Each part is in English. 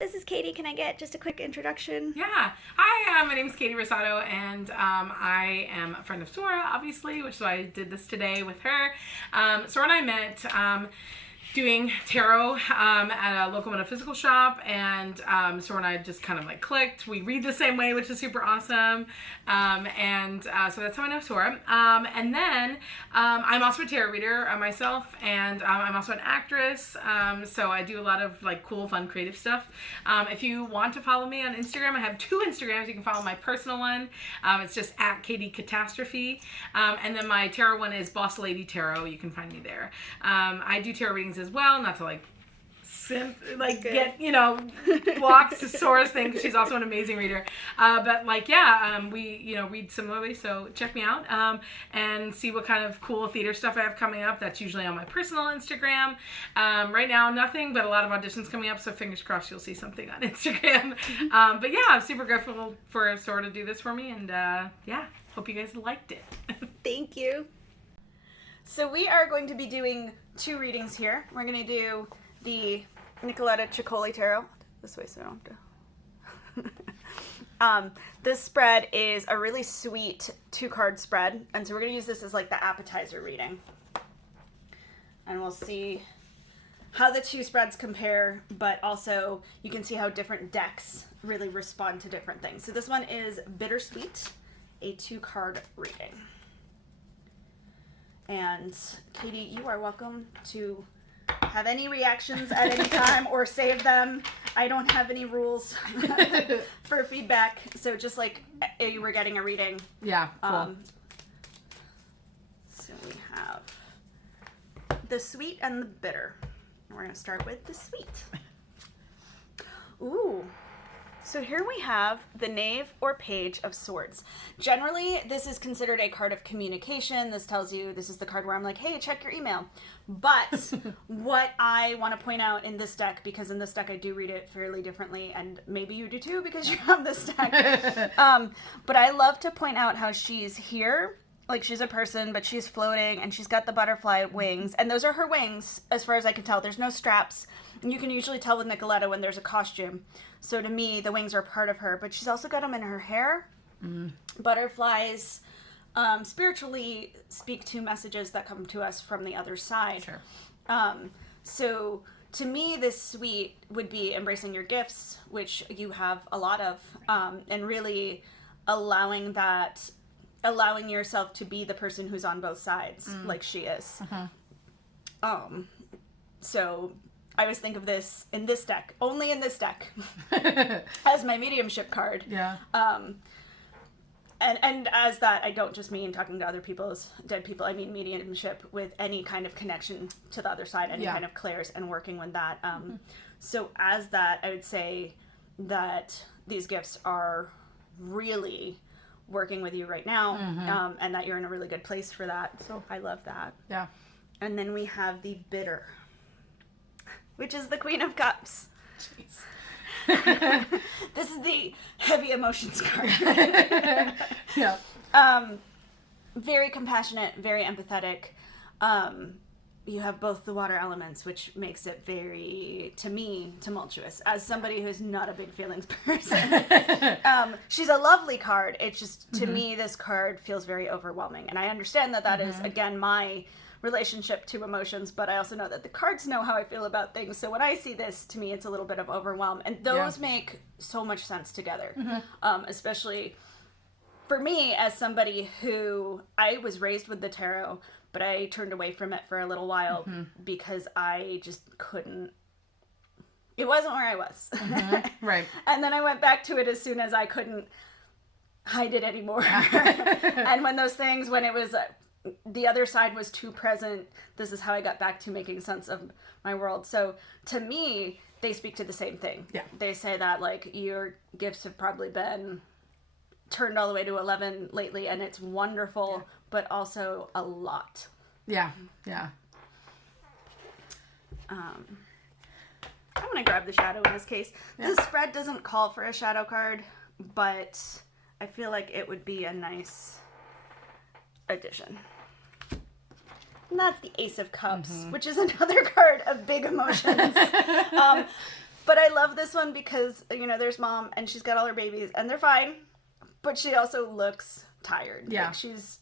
This is Katie. Can I get just a quick introduction? Yeah. Hi, my name is Katy Rosato, and I am a friend of Sora, obviously, which is why I did this today with her. Sora and I met doing tarot at a local metaphysical shop, and Sora and I just kind of like clicked. We read the same way, which is super awesome. So that's how I know Sora. And then I'm also a tarot reader myself, and I'm also an actress. So I do a lot of like cool, fun, creative stuff. If you want to follow me on Instagram, I have two Instagrams. You can follow my personal one. It's just at Katy Catastrophe. And then my tarot one is Boss Lady Tarot. You can find me there. I do tarot readings as well, not to like get blocks to Sora's thing, because she's also an amazing reader, we read similarly, so check me out and see what kind of cool theater stuff I have coming up. That's usually on my personal Instagram. Right now nothing, but a lot of auditions coming up, so fingers crossed you'll see something on Instagram. I'm super grateful for Sora to do this for me, and hope you guys liked it. Thank you. So we are going to be doing two readings here. We're going to do the Nicoletta Ciccoli Tarot. This way so I don't have to... This spread is a really sweet 2-card spread, and so we're going to use this as like the appetizer reading. And we'll see how the two spreads compare, but also you can see how different decks really respond to different things. So this one is Bittersweet, a 2-card reading. And Katie, you are welcome to have any reactions at any time or save them. I don't have any rules for feedback, so just like you were getting a reading. Yeah, cool. So we have the sweet and the bitter. We're going to start with the sweet. Ooh. So here we have the Knave or Page of Swords. Generally, this is considered a card of communication. This tells you, this is the card where I'm like, hey, check your email. But what I want to point out in this deck, because in this deck I do read it fairly differently, and maybe you do too because you have this deck. But I love to point out how she's here, like she's a person, but she's floating, and she's got the butterfly wings, and those are her wings, as far as I can tell. There's no straps. And you can usually tell with Nicoletta when there's a costume. So to me, the wings are part of her, but she's also got them in her hair. Mm. Butterflies spiritually speak to messages that come to us from the other side. Sure. So to me, this suite would be embracing your gifts, which you have a lot of, and really allowing yourself to be the person who's on both sides, like she is. Uh-huh. So I always think of this in this deck, only in this deck, as my mediumship card. Yeah. And as that, I don't just mean talking to other people's dead people. I mean mediumship with any kind of connection to the other side, any kind of clairs, and working with that. So as that, I would say that these gifts are really working with you right now, and that you're in a really good place for that. So I love that. Yeah. And then we have the bitter, which is the Queen of Cups. Jeez. This is the heavy emotions card. Yeah. Very compassionate, very empathetic. You have both the water elements, which makes it very, to me, tumultuous. As somebody who's not a big feelings person. She's a lovely card. It's just, to me, this card feels very overwhelming. And I understand that is, again, my relationship to emotions, but I also know that the cards know how I feel about things. So when I see this, to me, it's a little bit of overwhelm. And those make so much sense together. Especially for me, as somebody who, I was raised with the tarot, but I turned away from it for a little while because I just couldn't. It wasn't where I was. Right. And then I went back to it as soon as I couldn't hide it anymore. And when those things, when it was, the other side was too present, this is how I got back to making sense of my world. So to me, they speak to the same thing. Yeah. They say that, like, your gifts have probably been turned all the way to 11 lately, and it's wonderful, but also a lot. Yeah. Yeah. I'm going to grab the shadow in this case. Yeah. This spread doesn't call for a shadow card, but I feel like it would be a nice addition. And that's the Ace of Cups, which is another card of big emotions. But I love this one because, you know, there's mom and she's got all her babies and they're fine, but she also looks tired. Yeah. Like she's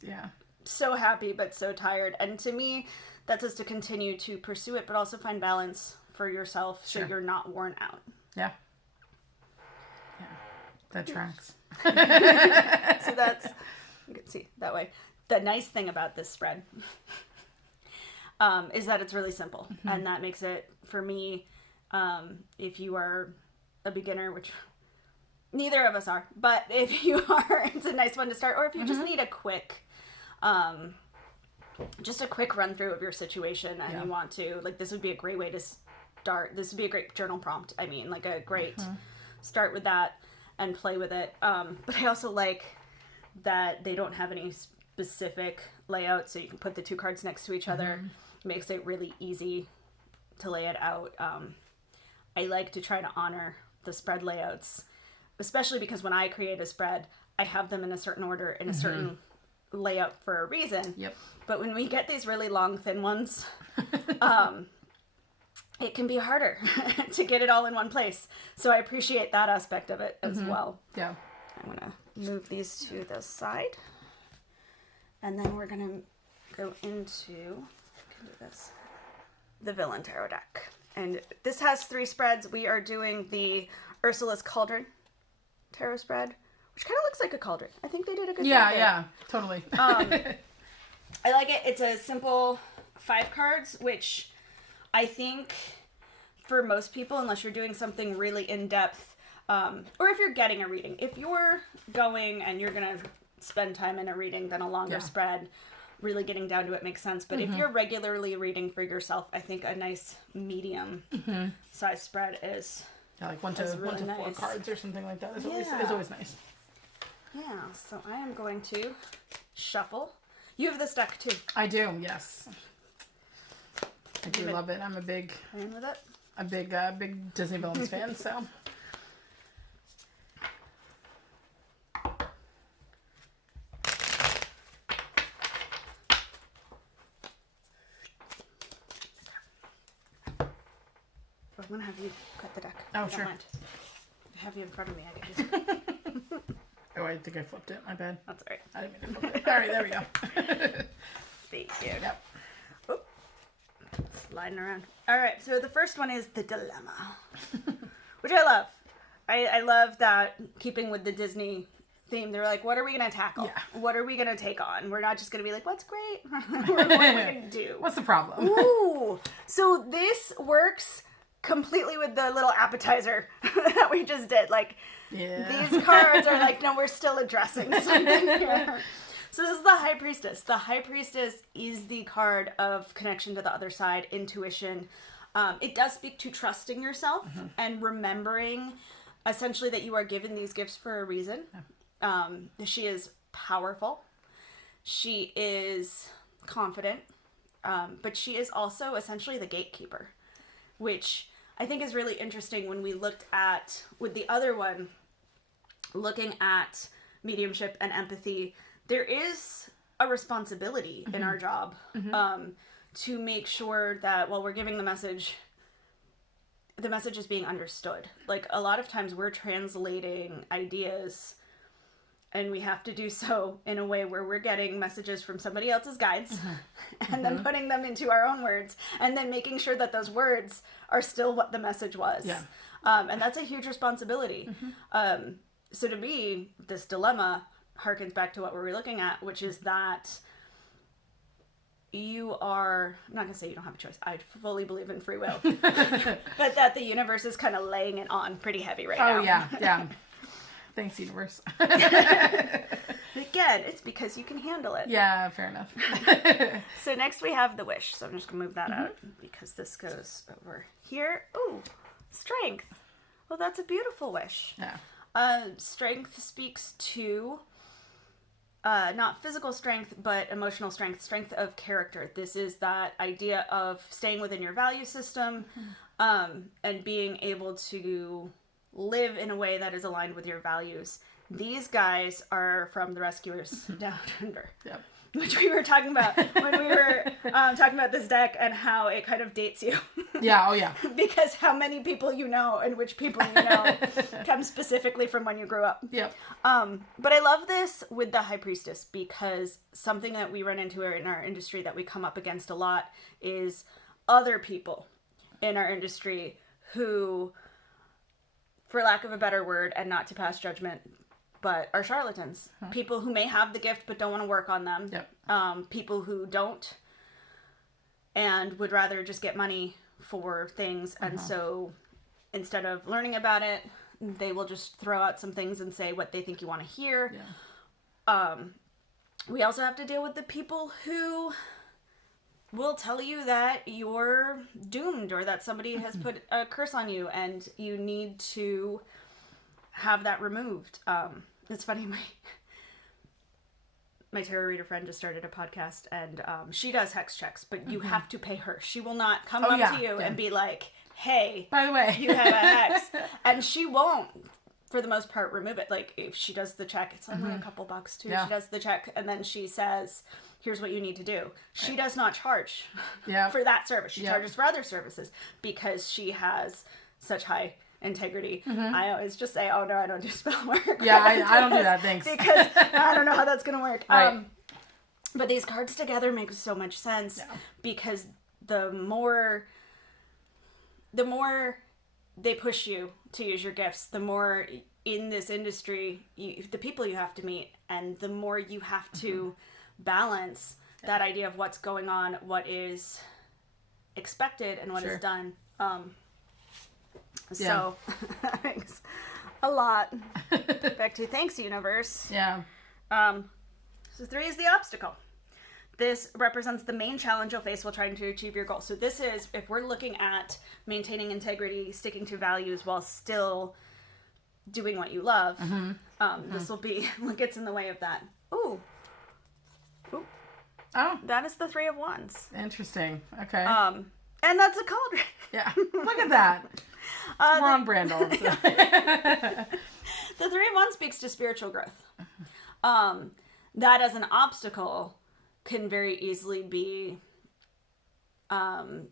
so happy, but so tired. And to me, that's just to continue to pursue it, but also find balance for yourself so you're not worn out. Yeah. Yeah. That tracks. So that's, you can see that way. The nice thing about this spread is that it's really simple. And that makes it, for me, if you are a beginner, which neither of us are, but if you are, it's a nice one to start. Or if you just need a quick, just a quick run through of your situation and you want to, like, this would be a great way to start. This would be a great journal prompt. I mean, like a great start with that and play with it. But I also like that they don't have any specific layout, so you can put the two cards next to each other. Makes it really easy to lay it out. I like to try to honor the spread layouts, especially because when I create a spread, I have them in a certain order, in a certain layout for a reason. Yep. But when we get these really long, thin ones, it can be harder to get it all in one place. So I appreciate that aspect of it as well. Yeah. I'm going to move these to the side. And then we're going to go into the Villain Tarot deck. And this has 3 spreads. We are doing the Ursula's Cauldron tarot spread, which kind of looks like a cauldron. I think they did a good job there. Yeah, totally. I like it. It's a simple 5 cards, which I think for most people, unless you're doing something really in-depth, or if you're getting a reading, if you're going and you're going to spend time in a reading, then a longer spread, really getting down to it makes sense. But if you're regularly reading for yourself, I think a nice medium size spread is like 1 to really 4 cards or something like that is always nice. Yeah, so I am going to shuffle. You have this deck too. I do, yes. I do love it. I'm a big Disney Villains fan, so. I'm going to have you cut the deck. Oh, sure. Mind. I have you in front of me. I can just... Oh, I think I flipped it. My bad. That's all right. I didn't mean to flip it. All right, there we go. Thank you. Yep. Oop. Sliding around. All right, so the first one is the dilemma, which I love. I love that, keeping with the Disney theme. They're like, what are we going to tackle? Yeah. What are we going to take on? We're not just going to be like, what's great? What are we going to do? What's the problem? Ooh. So this works completely with the little appetizer that we just did. Like, these cards are like, no, we're still addressing something here. So this is the High Priestess. The High Priestess is the card of connection to the other side, intuition. It does speak to trusting yourself and remembering essentially that you are given these gifts for a reason. She is powerful. She is confident. But she is also essentially the gatekeeper, which I think is really interesting when we looked at, with the other one, looking at mediumship and empathy, there is a responsibility in our job to make sure that while we're giving the message is being understood. Like, a lot of times we're translating ideas and we have to do so in a way where we're getting messages from somebody else's guides and then putting them into our own words and then making sure that those words are still what the message was. Yeah. And that's a huge responsibility. So to me, this dilemma harkens back to what we were looking at, which is that you are, I'm not going to say you don't have a choice. I fully believe in free will. But that the universe is kind of laying it on pretty heavy right now. Oh, yeah. Thanks, universe. Again, it's because you can handle it. Yeah, fair enough. So next we have the wish. So I'm just going to move that out because this goes over here. Ooh, strength. Well, that's a beautiful wish. Yeah. Strength speaks to not physical strength, but emotional strength, strength of character. This is that idea of staying within your value system and being able to live in a way that is aligned with your values. These guys are from the Rescuers Down Under. Yep. which we were talking about when we were talking about this deck and how it kind of dates you. Yeah, oh yeah. Because how many people you know and which people you know comes specifically from when you grew up. Yep. But I love this with the High Priestess because something that we run into in our industry that we come up against a lot is other people in our industry who, for lack of a better word, and not to pass judgment, but are charlatans. Huh. People who may have the gift but don't want to work on them. Yep. People who don't and would rather just get money for things. And so instead of learning about it, they will just throw out some things and say what they think you want to hear. Yeah. We also have to deal with the people who will tell you that you're doomed or that somebody has put a curse on you and you need to have that removed. It's funny, my tarot reader friend just started a podcast and she does hex checks, but you have to pay her. She will not come up to you and be like, hey, by the way, you have a hex. And she won't, for the most part, remove it. Like, if she does the check, it's only a couple bucks too. Yeah. She does the check and then she says, here's what you need to do. She does not charge for that service. She charges for other services because she has such high integrity. I always just say, oh no, I don't do spell work. Yeah, I don't do that, thanks. Because I don't know how that's going to work. Right. But these cards together make so much sense because the more they push you to use your gifts, the more in this industry, the people you have to meet, and the more you have to balance that idea of what's going on, what is expected, and what is done. So, thanks a lot. Back to thanks, universe. Yeah. So 3 is the obstacle. This represents the main challenge you'll face while trying to achieve your goal. So this is, if we're looking at maintaining integrity, sticking to values while still doing what you love, this will be what gets in the way of that. Ooh. Oh. That is the 3 of Wands. Interesting. Okay. And that's a cauldron. Yeah. Look at that. We're on brand all the time. The 3 of Wands speaks to spiritual growth. That as an obstacle can very easily be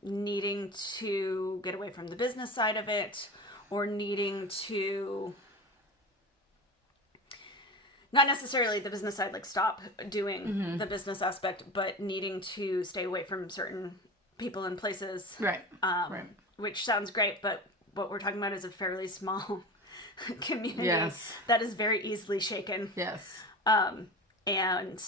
needing to get away from the business side of it, or needing to, not necessarily the business side, like stop doing the business aspect, but needing to stay away from certain people and places. Right. Which sounds great, but what we're talking about is a fairly small community that is very easily shaken. Yes. And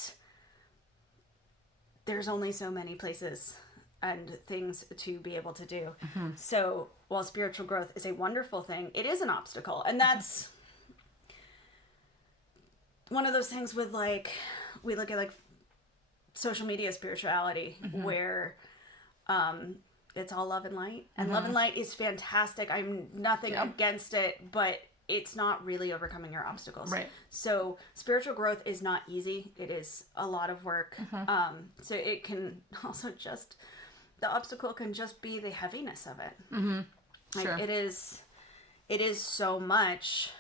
there's only so many places and things to be able to do. So while spiritual growth is a wonderful thing, it is an obstacle. And that's one of those things with, like, we look at like social media spirituality where it's all love and light. And love and light is fantastic. I'm nothing against it, but it's not really overcoming your obstacles. Right. So spiritual growth is not easy. It is a lot of work. So it can also just, the obstacle can just be the heaviness of it. Like, sure. It is so much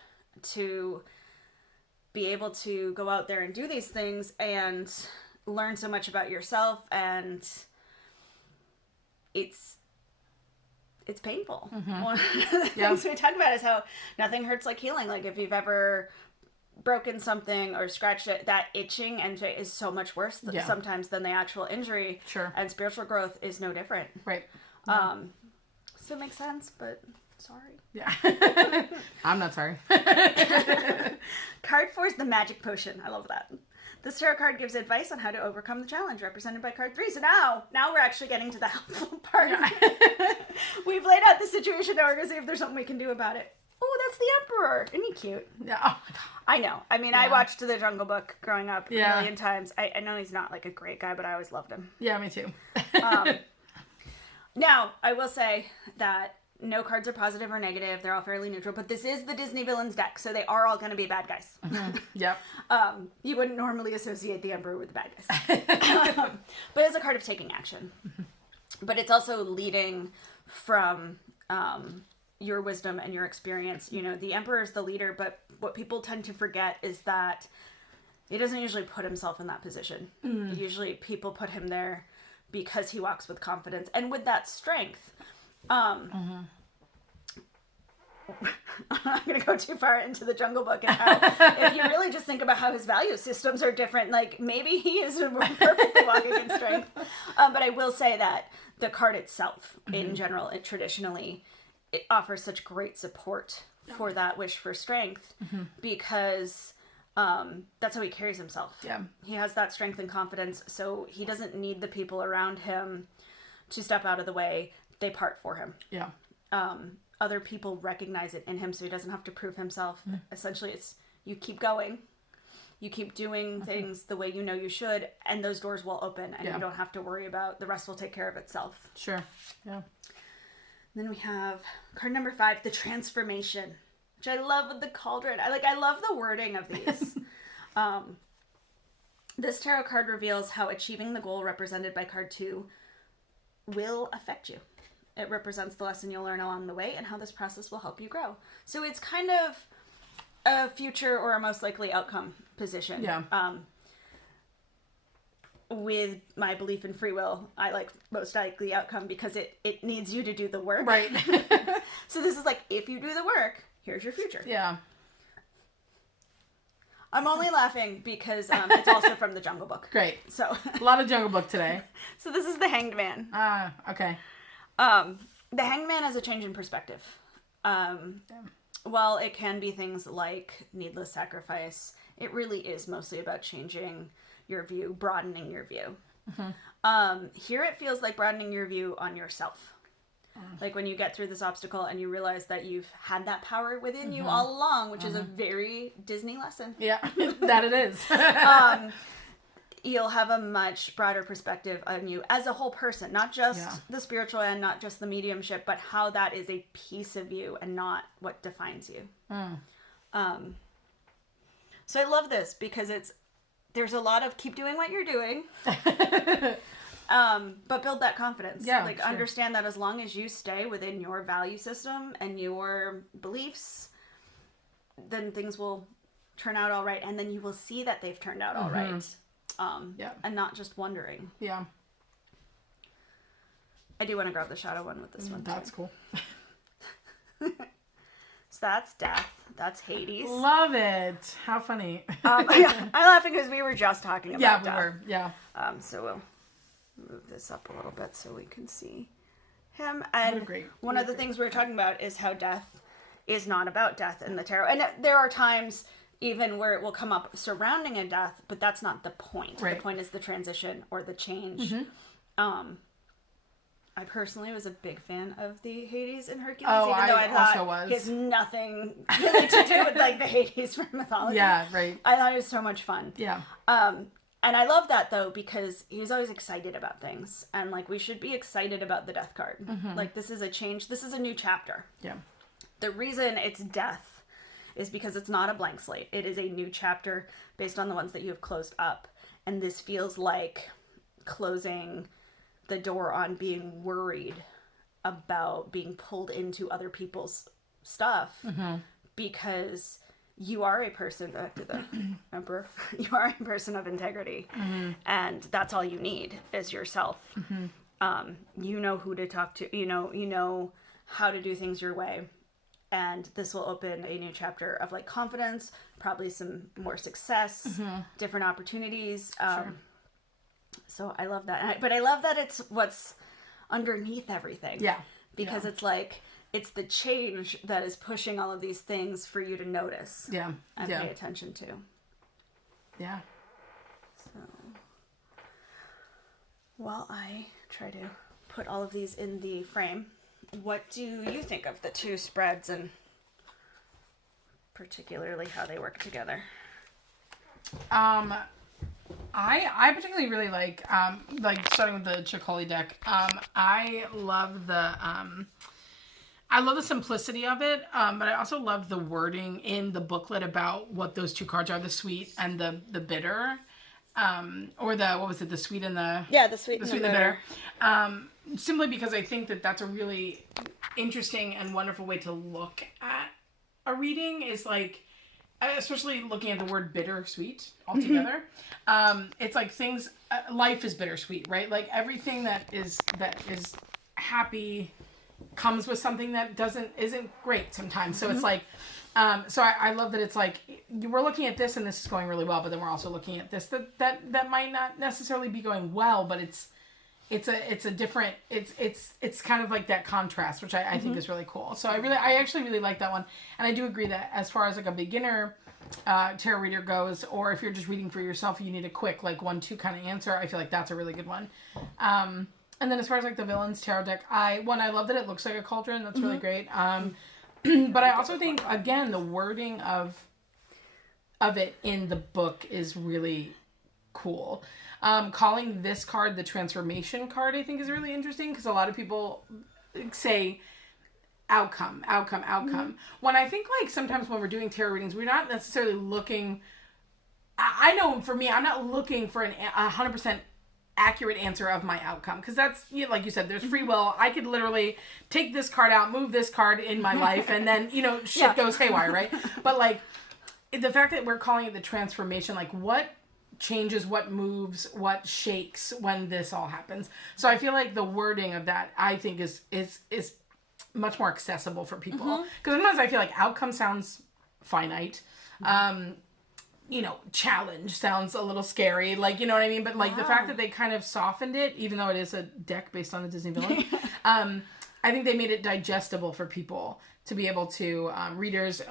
to be able to go out there and do these things and learn so much about yourself, and it's painful. One of the things we talk about is how nothing hurts like healing. Like, if you've ever broken something or scratched it, that itching and is so much worse sometimes than the actual injury. Sure. And spiritual growth is no different. Right. So it makes sense, but sorry. Yeah. I'm not sorry. Card 4 is the magic potion. I love that. This tarot card gives advice on how to overcome the challenge, represented by card 3. So now we're actually getting to the helpful part. We've laid out the situation. Now we're going to see if there's something we can do about it. Oh, that's the Emperor. Isn't he cute? Yeah. Oh, I know. I mean, I watched The Jungle Book growing up a million times. I know he's not like a great guy, but I always loved him. Yeah, me too. Now, I will say that no cards are positive or negative. They're all fairly neutral. But this is the Disney villains deck, so they are all going to be bad guys. Yep. You wouldn't normally associate the Emperor with the bad guys. But it's a card of taking action. But it's also leading from your wisdom and your experience. You know, the Emperor is the leader, but what people tend to forget is that he doesn't usually put himself in that position. Usually people put him there because he walks with confidence and with that strength. I'm not going to go too far into the Jungle Book and how, if you really just think about how his value systems are different, like maybe he is perfectly walking in strength. But I will say that the card itself, in general, traditionally, it offers such great support for that wish for strength because that's how he carries himself. Yeah. He has that strength and confidence, so he doesn't need the people around him to step out of the way. They part for him. Yeah. Other people recognize it in him, so he doesn't have to prove himself. Essentially, it's you keep going. You keep doing things the way you know you should, and those doors will open, and you don't have to worry about, the rest will take care of itself. Sure. Yeah. Then we have card number 5, the transformation, which I love with the cauldron. I love the wording of these. This tarot card reveals how achieving the goal represented by card 2 will affect you. It represents the lesson you'll learn along the way and how this process will help you grow. So it's kind of a future or a most likely outcome position. Yeah. With my belief in free will, I like most likely outcome because it needs you to do the work. Right. So this is like, if you do the work, here's your future. Yeah. I'm only laughing because it's also from the Jungle Book. Great. So a lot of Jungle Book today. So this is the Hanged Man. Okay. The Hanged Man has a change in perspective. While it can be things like needless sacrifice, it really is mostly about changing your view, broadening your view. Here it feels like broadening your view on yourself. Like when you get through this obstacle and you realize that you've had that power within you all along, which is a very Disney lesson. Yeah, that it is. You'll have a much broader perspective on you as a whole person, not just the spiritual and not just the mediumship, but how that is a piece of you and not what defines you. So I love this because there's a lot of keep doing what you're doing, but build that confidence. Yeah, like understand that as long as you stay within your value system and your beliefs, then things will turn out all right, and then you will see that they've turned out all right. And not just wondering. Yeah. I do want to grab the shadow one with this one. That's cool. So that's death. That's Hades. Love it. How funny. I'm laughing because we were just talking about death. We were. Yeah. So we'll move this up a little bit so we can see him. And one of the things we were talking about is how death is not about death in the tarot. And there are times even where it will come up surrounding a death, but that's not the point. Right. The point is the transition or the change. I personally was a big fan of the Hades in Hercules, even though I thought he has nothing really to do with like the Hades from mythology. Yeah, right. I thought it was so much fun. Yeah. And I love that though, because he was always excited about things, and like we should be excited about the death card. Like this is a change. This is a new chapter. Yeah. The reason it's death is because it's not a blank slate. It is a new chapter based on the ones that you have closed up, and this feels like closing the door on being worried about being pulled into other people's stuff because you are a person, back to the emperor, you are a person of integrity, and that's all you need is yourself. You know who to talk to, you know how to do things your way, and this will open a new chapter of like confidence, probably some more success, different opportunities. So I love that. But I love that it's what's underneath everything. Yeah. Because it's like, it's the change that is pushing all of these things for you to notice. Yeah. And pay attention to. Yeah. So, while I try to put all of these in the frame, what do you think of the two spreads and particularly how they work together? I particularly really like starting with the Chicoli deck. I love the simplicity of it, but I also love the wording in the booklet about what those two cards are, the sweet and the bitter. Or the sweet and the... Yeah, the sweet and the bitter. Simply because I think that that's a really interesting and wonderful way to look at a reading, is like, especially looking at the word bittersweet altogether. It's like things, life is bittersweet, right? Like everything that is happy comes with something that isn't great sometimes. So it's like, so I love that it's like, we're looking at this and this is going really well, but then we're also looking at this that might not necessarily be going well, but it's a different, it's kind of like that contrast, which I think is really cool. So I actually really like that one. And I do agree that as far as like a beginner tarot reader goes, or if you're just reading for yourself, you need a quick like 1-2 kind of answer. I feel like that's a really good one. And then as far as like the villains tarot deck, I love that it looks like a cauldron. That's really great. But I also think, again, the wording of it in the book is really cool. Calling this card the transformation card, I think, is really interesting, because a lot of people say outcome. When I think, like, sometimes when we're doing tarot readings, we're not necessarily looking... I know, for me, I'm not looking for 100% accurate answer of my outcome, because that's, like you said, there's free will. I could literally take this card out, move this card in my life, and then shit goes haywire, right? But like the fact that we're calling it the transformation, like what changes, what moves, what shakes when this all happens. So I feel like the wording of that, I think, is much more accessible for people, because sometimes I feel like outcome sounds finite. Challenge sounds a little scary, like, you know what I mean? But like the fact that they kind of softened it, even though it is a deck based on the Disney villain, I think they made it digestible for people to be able to, readers,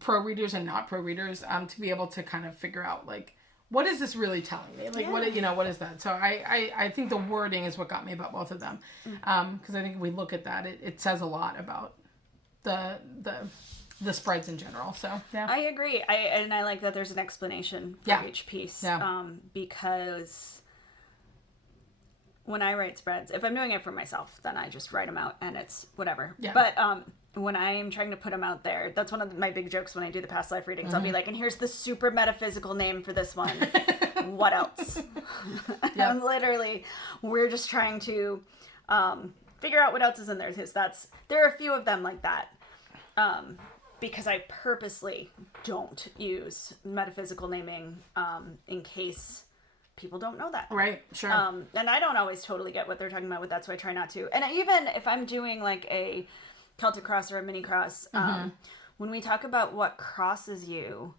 pro readers and not pro readers, to be able to kind of figure out, like, what is this really telling me? Like, what is that? So I think the wording is what got me about both of them. Because I think if we look at that, it says a lot about the spreads in general. So yeah, I agree. I like that there's an explanation for each piece. Yeah. Because when I write spreads, if I'm doing it for myself, then I just write them out and it's whatever. Yeah. But when I am trying to put them out there, that's one of my big jokes when I do the past life readings. I'll be like, and here's the super metaphysical name for this one. What else? And literally, we're just trying to figure out what else is in there. Because there are a few of them like that. Because I purposely don't use metaphysical naming in case people don't know that. Right, sure. And I don't always totally get what they're talking about with that, so I try not to. And even if I'm doing like a Celtic cross or a mini cross, when we talk about what crosses you,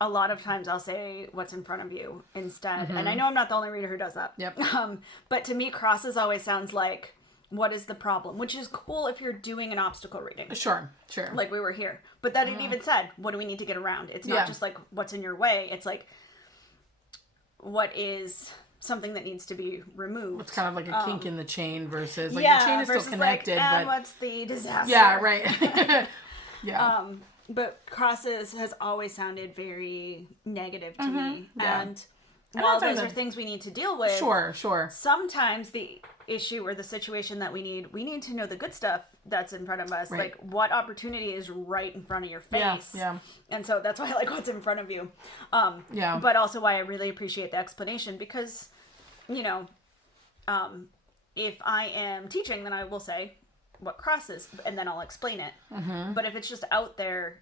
a lot of times I'll say what's in front of you instead. And I know I'm not the only reader who does that. Yep. But to me, crosses always sounds like, what is the problem? Which is cool if you're doing an obstacle reading. Sure. Like we were here. But that it even said, what do we need to get around? It's not just like, what's in your way? It's like, what is something that needs to be removed? It's kind of like a kink in the chain versus, like, the chain is still connected. Like, but what's the disaster? Yeah, right. Yeah. But crosses has always sounded very negative to me. Yeah. And while those are things we need to deal with, sure. Sometimes the issue or the situation that we need to know the good stuff that's in front of us. Right. Like, what opportunity is right in front of your face. Yeah. And so that's why I like what's in front of you. But also why I really appreciate the explanation, because, if I am teaching, then I will say what crosses, and then I'll explain it. But if it's just out there,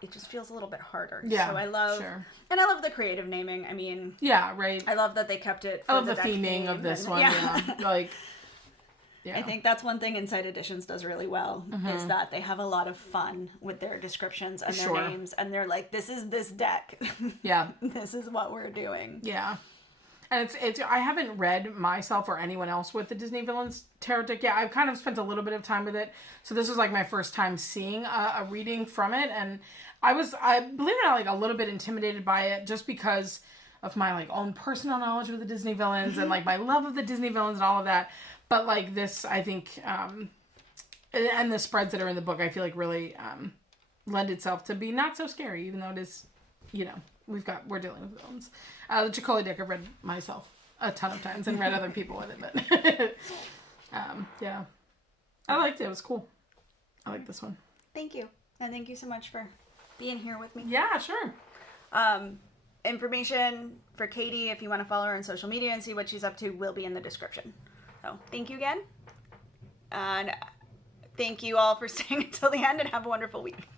it just feels a little bit harder. Yeah, so I love, and I love the creative naming. I mean, yeah, right. I love that they kept it. I love the theming of this one. Yeah. Like, yeah. I think that's one thing Inside Editions does really well, is that they have a lot of fun with their descriptions and their names, and they're like, this is this deck. Yeah. This is what we're doing. Yeah. And it's I haven't read myself or anyone else with the Disney Villains Tarot deck yet. I've kind of spent a little bit of time with it. So this was like my first time seeing a reading from it. And I believe it or not, like a little bit intimidated by it, just because of my like own personal knowledge of the Disney villains and like my love of the Disney villains and all of that. But like this, I think, and the spreads that are in the book, I feel like really lend itself to be not so scary, even though it is, we're dealing with villains. The Chicoli deck I've read myself a ton of times and read other people with it, but yeah. I liked it. It was cool. I like this one. Thank you. And thank you so much for being here with me. Yeah, sure. Information for Katy, if you want to follow her on social media and see what she's up to, will be in the description. So thank you again. And thank you all for staying until the end, and have a wonderful week.